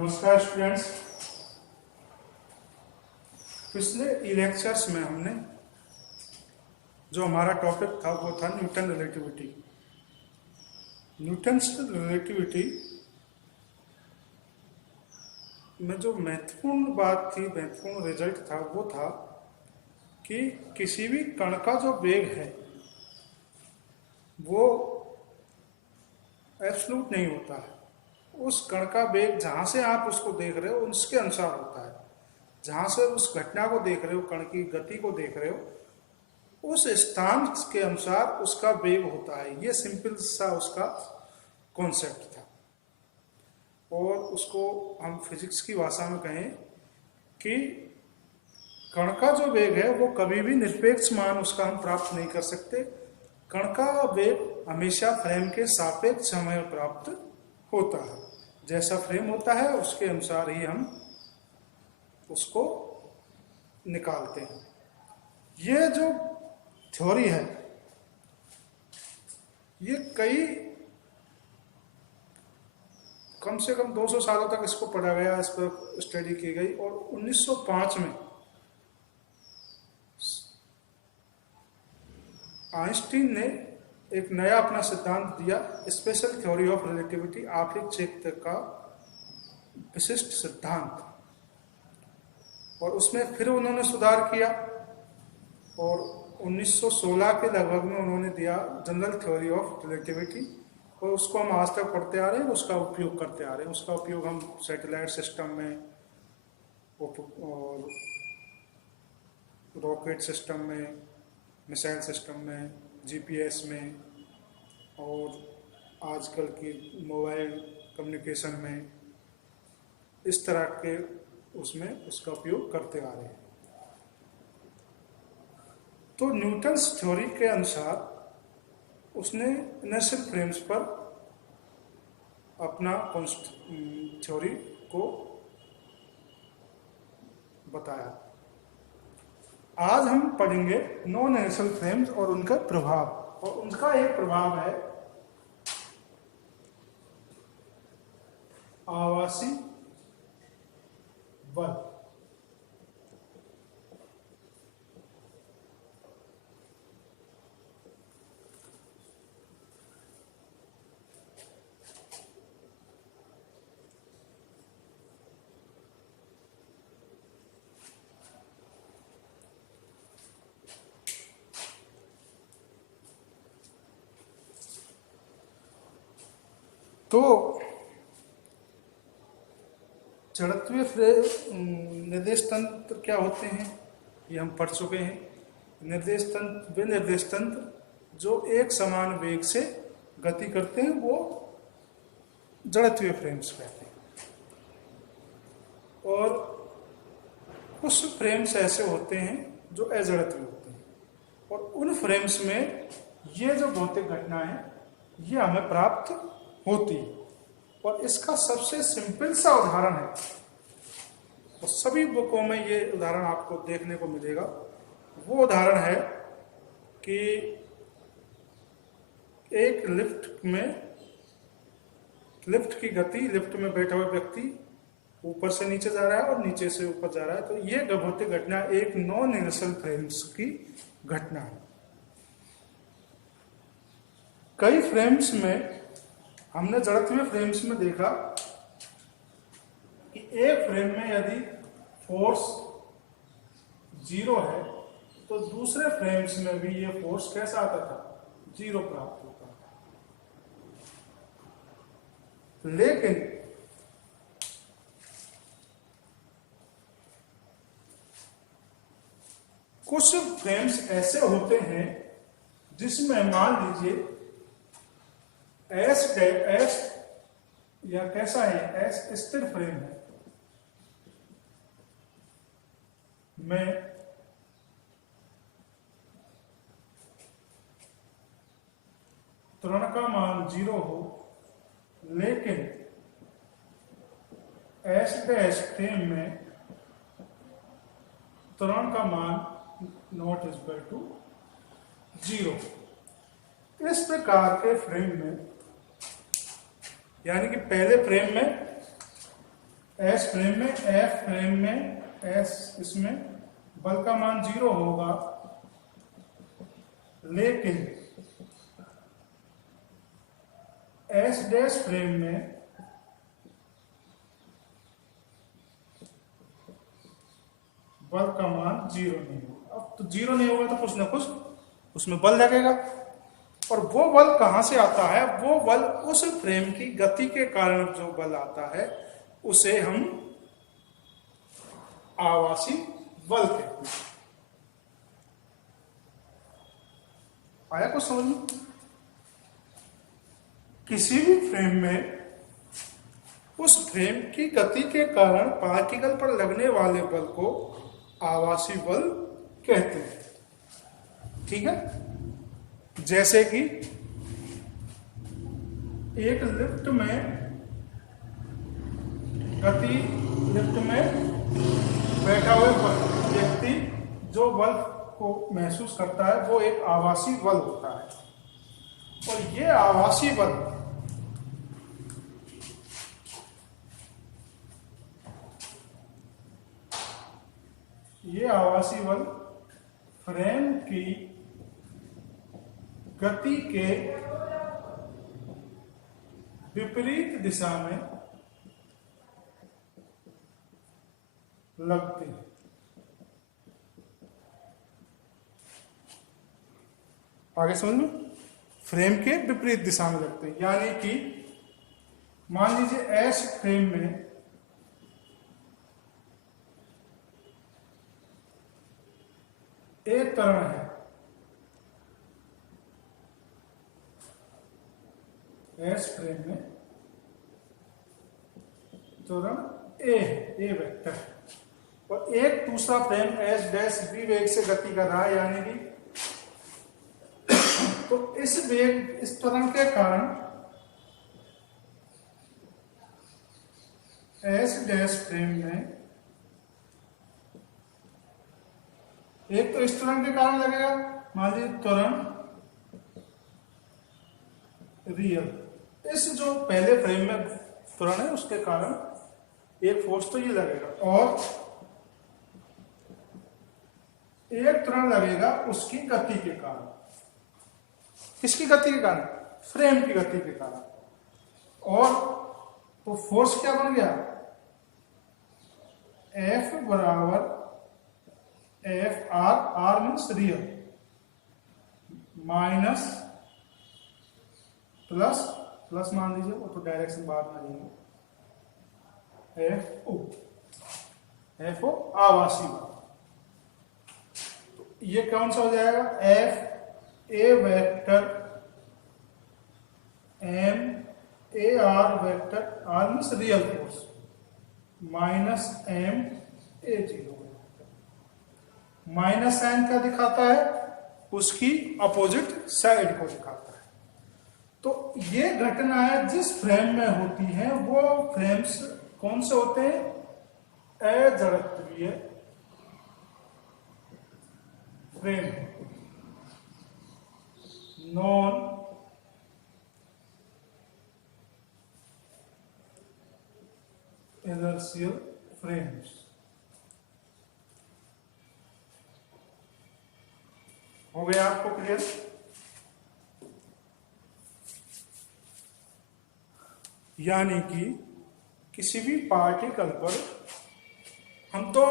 नमस्कार स्टूडेंट्स। पिछले लेक्चर्स में हमने जो हमारा टॉपिक था वो था न्यूटन रिलेटिविटी। न्यूटन्स रिलेटिविटी में जो महत्वपूर्ण बात थी, महत्वपूर्ण रिजल्ट था वो था कि किसी भी कण का जो वेग है वो एब्सोल्यूट नहीं होता है। उस कण का वेग जहाँ से आप उसको देख रहे हो उसके अनुसार होता है। जहाँ से उस घटना को देख रहे हो, कण की गति को देख रहे हो, उस स्थान के अनुसार उसका वेग होता है। ये सिंपल सा उसका कॉन्सेप्ट था। और उसको हम फिजिक्स की भाषा में कहें कि कण का जो वेग है वो कभी भी निरपेक्ष मान उसका हम प्राप्त नहीं कर सकते। कण का वेग हमेशा फ्रेम के सापेक्ष हमें प्राप्त होता है। जैसा फ्रेम होता है उसके अनुसार ही हम उसको निकालते हैं। ये जो थ्योरी है ये कम से कम 200 सालों तक इसको पढ़ा गया, इस पर स्टडी की गई। और 1905 में आइंस्टीन ने एक नया अपना सिद्धांत दिया, स्पेशल थ्योरी ऑफ रिलेटिविटी, आपके क्षेत्र का विशिष्ट सिद्धांत। और उसमें फिर उन्होंने सुधार किया और 1916 के लगभग में उन्होंने दिया जनरल थ्योरी ऑफ रिलेटिविटी। और उसको हम आज तक पढ़ते आ रहे हैं, उसका उपयोग करते आ रहे हैं। उसका उपयोग हम सैटेलाइट सिस्टम में और रॉकेट सिस्टम में, मिसाइल सिस्टम में, जीपीएस में और आजकल की मोबाइल कम्युनिकेशन में, इस तरह के उसमें उसका उपयोग करते आ रहे हैं। तो न्यूटन्स थ्योरी के अनुसार उसने इनर्शियल फ्रेम्स पर अपना थ्योरी को बताया। आज हम पढ़ेंगे नॉन इनर्शियल फ्रेम्स और उनका प्रभाव। और उनका एक प्रभाव है आवासी बल। तो जड़त्वीय निर्देश तंत्र क्या होते हैं ये हम पढ़ चुके हैं। निर्देश तंत्र, वे निर्देश तंत्र जो एक समान वेग से गति करते हैं वो जड़त्वीय फ्रेम्स कहते हैं। और कुछ फ्रेम्स ऐसे होते हैं जो अजड़त्वीय होते हैं। और उन फ्रेम्स में ये जो भौतिक घटना है ये हमें प्राप्त होती है। और इसका सबसे सिंपल सा उदाहरण है, और सभी बुकों में ये उदाहरण आपको देखने को मिलेगा। वो उदाहरण है कि एक लिफ्ट की गति, लिफ्ट में बैठा हुआ व्यक्ति ऊपर से नीचे जा रहा है और नीचे से ऊपर जा रहा है। तो ये भौतिक घटना एक नॉन इनर्शियल फ्रेम्स की घटना है। कई फ्रेम्स में हमने जड़त्वीय फ्रेम्स में देखा कि एक फ्रेम में यदि फोर्स 0 है तो दूसरे फ्रेम्स में भी ये फोर्स कैसा आता था, 0 प्राप्त होता था। लेकिन कुछ फ्रेम्स ऐसे होते हैं जिसमें मान लीजिए एस या कैसा है, एस स्थिर फ्रेम है, में त्वरण का मान 0 हो, लेकिन एस डैश फ्रेम में त्वरण का मान नॉट इक्वल टू 0। इस प्रकार के फ्रेम में, यानी कि पहले फ्रेम में एस फ्रेम में, एफ फ्रेम में, एस इसमें बल का मान 0 होगा, लेकिन एस डैश फ्रेम में बल का मान 0 नहीं होगा। अब तो 0 नहीं होगा तो कुछ ना कुछ उसमें बल लगेगा, और वो बल कहां से आता है? वो बल उस फ्रेम की गति के कारण जो बल आता है उसे हम आवासी बल कहते हैं। आया कुछ समझ में? किसी भी फ्रेम में उस फ्रेम की गति के कारण पार्टिकल पर लगने वाले बल को आवासी बल कहते हैं। ठीक है? जैसे कि एक लिफ्ट में गति, लिफ्ट में बैठा हुआ व्यक्ति जो बल को महसूस करता है वो एक आवासी बल होता है, और ये आवासी बल फ्रेम की गति के विपरीत दिशा में लगते हैं। आगे समझ में? फ्रेम के विपरीत दिशा में लगते हैं, यानी कि मान लीजिए एस फ्रेम में एक त्वरण है, एस फ्रेम में त्वरण ए है, ए वेक्टर है, और एक दूसरा फ्रेम एस डैश बी वेग से गति कर रहा है, यानी कि तो इस वेग, इस त्वरण के कारण एस डैश फ्रेम में एक तो इस त्वरण के कारण लगेगा, मान लीजिए त्वरण रियल, इस जो पहले फ्रेम में त्वरण है उसके कारण एक फोर्स तो ये लगेगा, और एक त्वरण लगेगा उसकी गति के कारण। किसकी गति के कारण? फ्रेम की गति के कारण। और तो फोर्स क्या बन गया? F बराबर F R, R means real, minus plus, plus मान लीजिए, वो तो डायरेक्शन बाद में लेंगे, एफ ओ, एफ ओ आवासी बल। तो ये कौन सा हो जाएगा? F A vector M A R vector, R means real force, minus M A zero. Minus sign क्या दिखाता है? उसकी अपोजिट साइड को दिखाता है। तो ये घटनाएं जिस फ्रेम में होती हैं वो फ्रेम्स कौन से होते हैं? अजड़त्वीय फ्रेम, नॉन इनर्शियल फ्रेम्स। हो गया आपको क्लियर? यानी कि किसी भी पार्टिकल पर, हम तो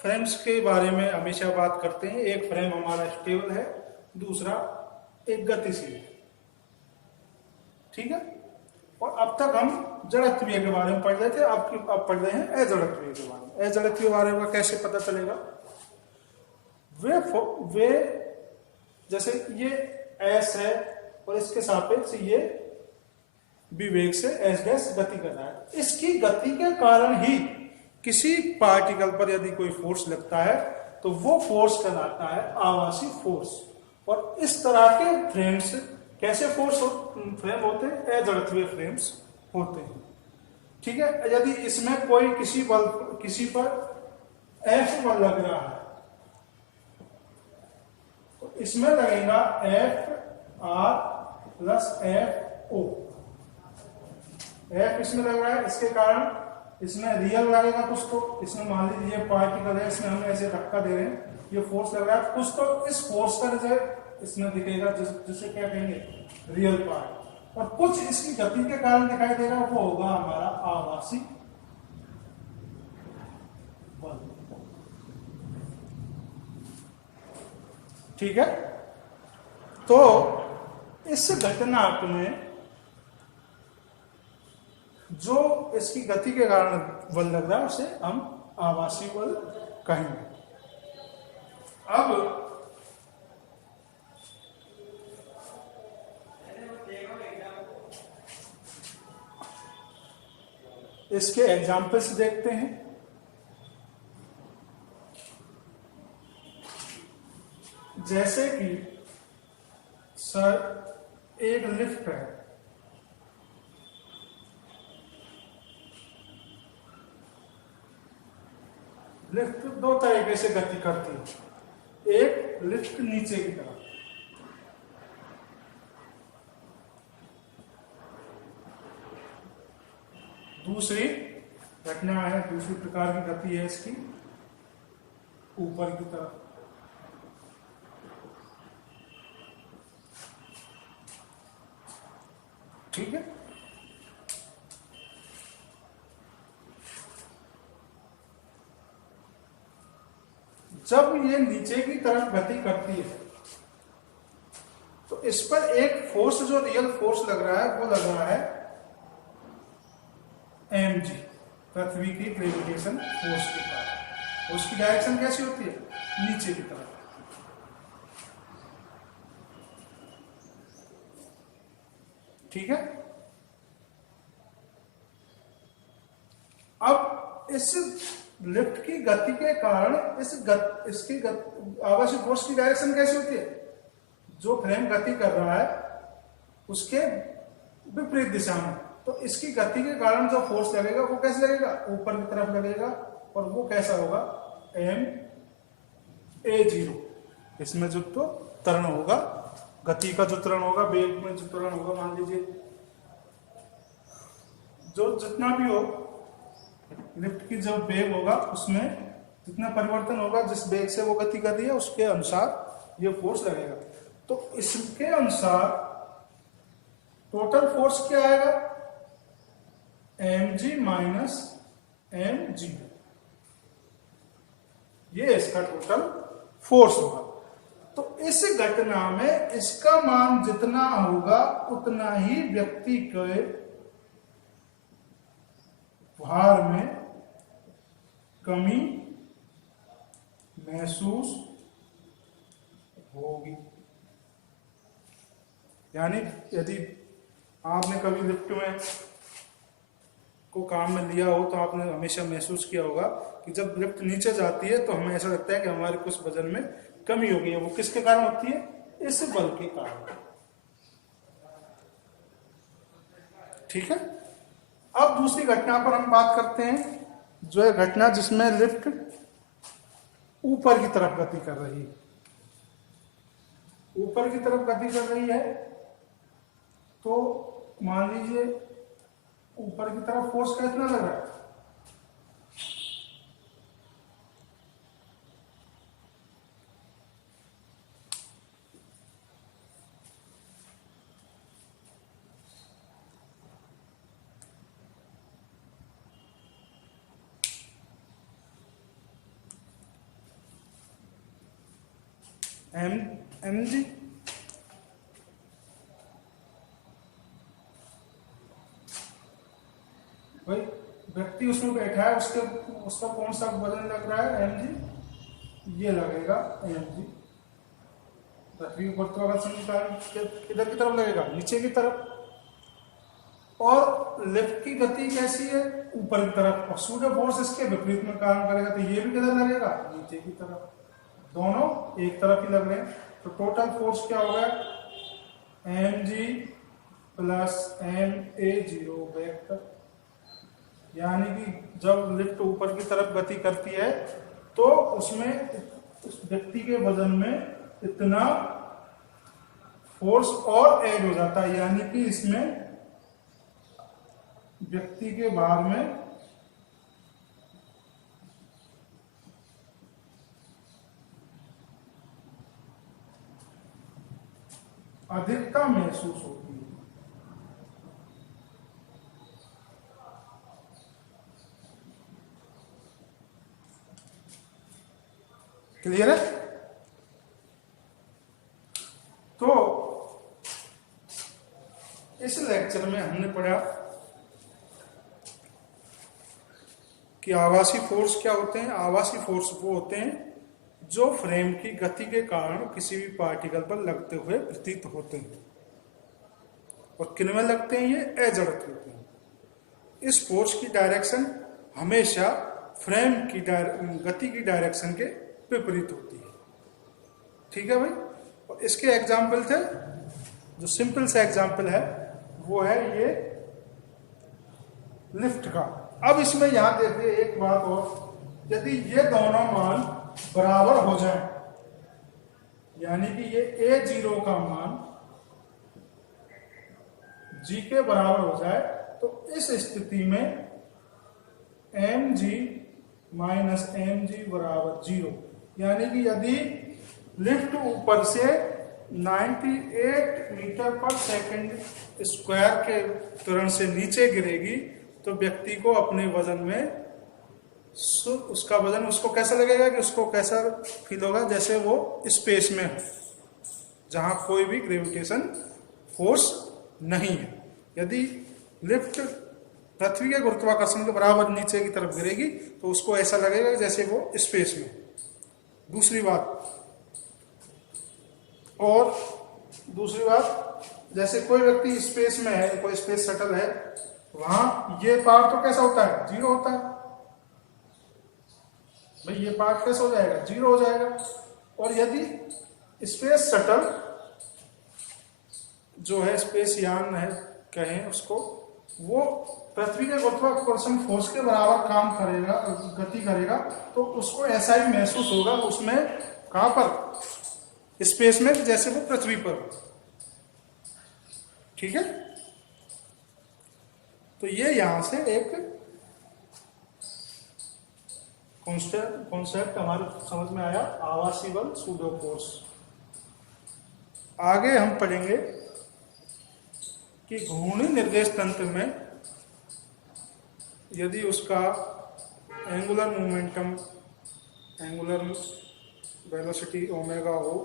फ्रेम्स के बारे में हमेशा बात करते हैं, एक फ्रेम हमारा स्टेबल है, दूसरा एक गतिशील है, ठीक है? और अब तक हम जड़त्वीय के बारे में पढ़ रहे थे, अब पढ़ रहे हैं अजड़त्वीय के बारे में। अजड़त्वीय के बारे में कैसे पता चलेगा? वे जैसे ये एस है और इसके सापेक्ष ये विवेक से एस डैश गति कर रहा है, इसकी गति के कारण ही किसी पार्टिकल पर यदि कोई फोर्स लगता है तो वो फोर्स कहलाता है आवासी फोर्स। और इस तरह के फ्रेम्स, कैसे फ्रेम होते हैं? अजड़त्वीय फ्रेम्स होते हैं, ठीक है? यदि इसमें कोई किसी पर एफ बल लग रहा है तो इसमें लगेगा F R plus F O. F इसमें लग रहा है, इसके कारण इसमें रियल लगेगा कुछ, तो इसमें मान लीजिए पार्टिकल है, इसमें हम ऐसे धक्का दे रहे हैं, ये फोर्स लग रहा है कुछ, तो इस फोर्स का रिजल्ट इसमें दिखेगा, जिसे क्या कहेंगे रियल पार्ट, और कुछ इसकी गति के कारण दिखाई देगा, वो होगा हमारा आभासी बल। ठीक है, तो इस घटनाक में जो इसकी गति के कारण बल लग रहा है उसे हम आभासी बल कहेंगे। अब इसके एग्जाम्पल्स देखते हैं। जैसे कि सर एक लिफ्ट है, लिफ्ट दो तरीके से गति करती है, एक लिफ्ट नीचे की तरफ, दूसरी घटना है, दूसरी प्रकार की गति है इसकी ऊपर की तरफ। ठीक है, जब ये नीचे की तरफ गति करती है तो इस पर एक फोर्स, जो रियल फोर्स लग रहा है, वो लग रहा है mg, पृथ्वी की ग्रेविटेशन फोर्स के कारण। उसकी डायरेक्शन कैसी होती है, नीचे की तरफ। ठीक है, अब इस लिफ्ट की गति के कारण इसकी आभासी फोर्स की डायरेक्शन कैसी होती है, जो फ्रेम गति कर रहा है उसके विपरीत दिशा में, तो इसकी गति के कारण जो फोर्स लगेगा वो कैसे लगेगा, ऊपर की तरफ लगेगा, और वो कैसा होगा ma0। इसमें जो तो त्वरण होगा, गति का जो त्वरण होगा, वेग में जो त्वरण होगा, मान लीजिए जो जितना भी हो, लिफ्ट की जो वेग होगा उसमें जितना परिवर्तन होगा, जिस वेग से वो गति कर रही है उसके अनुसार ये फोर्स लगेगा। तो इसके अनुसार टोटल फोर्स क्या आएगा, mg माइनस mg, ये इसका टोटल फोर्स होगा। तो इस घटना में इसका मान जितना होगा उतना ही व्यक्ति के भार में कमी महसूस होगी। यानी यदि आपने कभी लिफ्ट में को काम में लिया हो तो आपने हमेशा महसूस किया होगा कि जब लिफ्ट नीचे जाती है तो हमें ऐसा लगता है कि हमारे कुछ वजन में कमी हो गई है। वो किसके कारण होती है, इस बल के कारण। ठीक है, अब दूसरी घटना पर हम बात करते हैं, जो है घटना जिसमें लिफ्ट ऊपर की तरफ गति कर रही है। ऊपर की तरफ गति कर रही है तो मान लीजिए ऊपर की तरफ फोर्स कितना लग रहा है, mg भाई व्यक्ति उसमें बैठा है, उसका कौन सा वजन लग रहा है, mg, ये लगेगा mg। पृथ्वी गुरुत्वाकर्षण के कारण किधर की तरफ लगेगा, नीचे की तरफ। और लिफ्ट की गति कैसी है, ऊपर की तरफ, और सूर्य फोर्स इसके विपरीत में काम करेगा, तो ये भी किधर लगेगा, नीचे की तरफ। दोनों एक तरफ ही लग रहे हैं, तो टोटल फोर्स क्या होगा, mg प्लस ma0 वेक्टर। यानी कि जब लिफ्ट ऊपर की तरफ गति करती है तो उसमें उस व्यक्ति के वजन में इतना फोर्स और ऐड हो जाता है, यानी कि इसमें व्यक्ति के भार में अधिकता महसूस होती है। क्लियर है? तो इस लेक्चर में हमने पढ़ा कि आभासी फोर्स क्या होते हैं। आभासी फोर्स वो होते हैं जो फ्रेम की गति के कारण किसी भी पार्टिकल पर लगते हुए प्रतीत होते हैं। और किन में लगते हैं? ये अजड़त होते हैं। इस फोर्स की डायरेक्शन हमेशा फ्रेम की गति की डायरेक्शन के विपरीत होती है। ठीक है भाई। और इसके एग्जाम्पल थे, जो सिंपल सा एग्जाम्पल है वो है ये लिफ्ट का। अब इसमें यहां देखिए एक बात और, यदि ये दोनों मान बराबर हो जाए, यानी कि ये A0 का मान G के बराबर हो जाए, तो इस स्थिति में mg माइनस mg बराबर 0, यानी कि यदि लिफ्ट ऊपर से 98 मीटर पर सेकंड स्क्वायर के त्वरण से नीचे गिरेगी तो व्यक्ति को अपने वजन में उसका वजन उसको कैसा लगेगा कि उसको कैसा फील होगा? जैसे वो स्पेस में है जहां कोई भी ग्रेविटेशन फोर्स नहीं है। यदि लिफ्ट पृथ्वी के गुरुत्वाकर्षण के बराबर नीचे की तरफ गिरेगी तो उसको ऐसा लगेगा जैसे वो स्पेस में। दूसरी बात, जैसे कोई व्यक्ति स्पेस में है, कोई स्पेस शटल है, वहां ये पार्ट तो कैसा होता है? 0 होता है भाई। ये पार्ट कैसा हो जाएगा? 0 हो जाएगा। और यदि स्पेस शटल जो है, स्पेस यान है कहें उसको, वो पृथ्वी के गुरुत्वाकर्षण फोर्स के बराबर काम करेगा, गति करेगा, तो उसको ऐसा ही महसूस होगा उसमें, कहां पर? स्पेस में, जैसे वो पृथ्वी पर। ठीक है। तो ये यहां से एक कॉन्सेप्ट हमारे समझ में आया, आभासी बल, सूडो फोर्स। आगे हम पढ़ेंगे कि घूर्णी निर्देश तंत्र में यदि उसका angular momentum, angular velocity omega हो,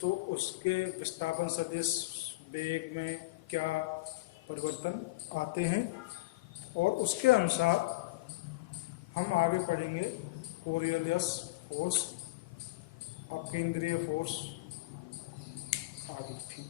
तो उसके विस्थापन सदिश वेग में क्या परिवर्तन आते हैं, और उसके अनुसार हम आगे पढ़ेंगे कोरियोलिस फोर्स, अपकेंद्रीय फोर्स आदि। ठीक।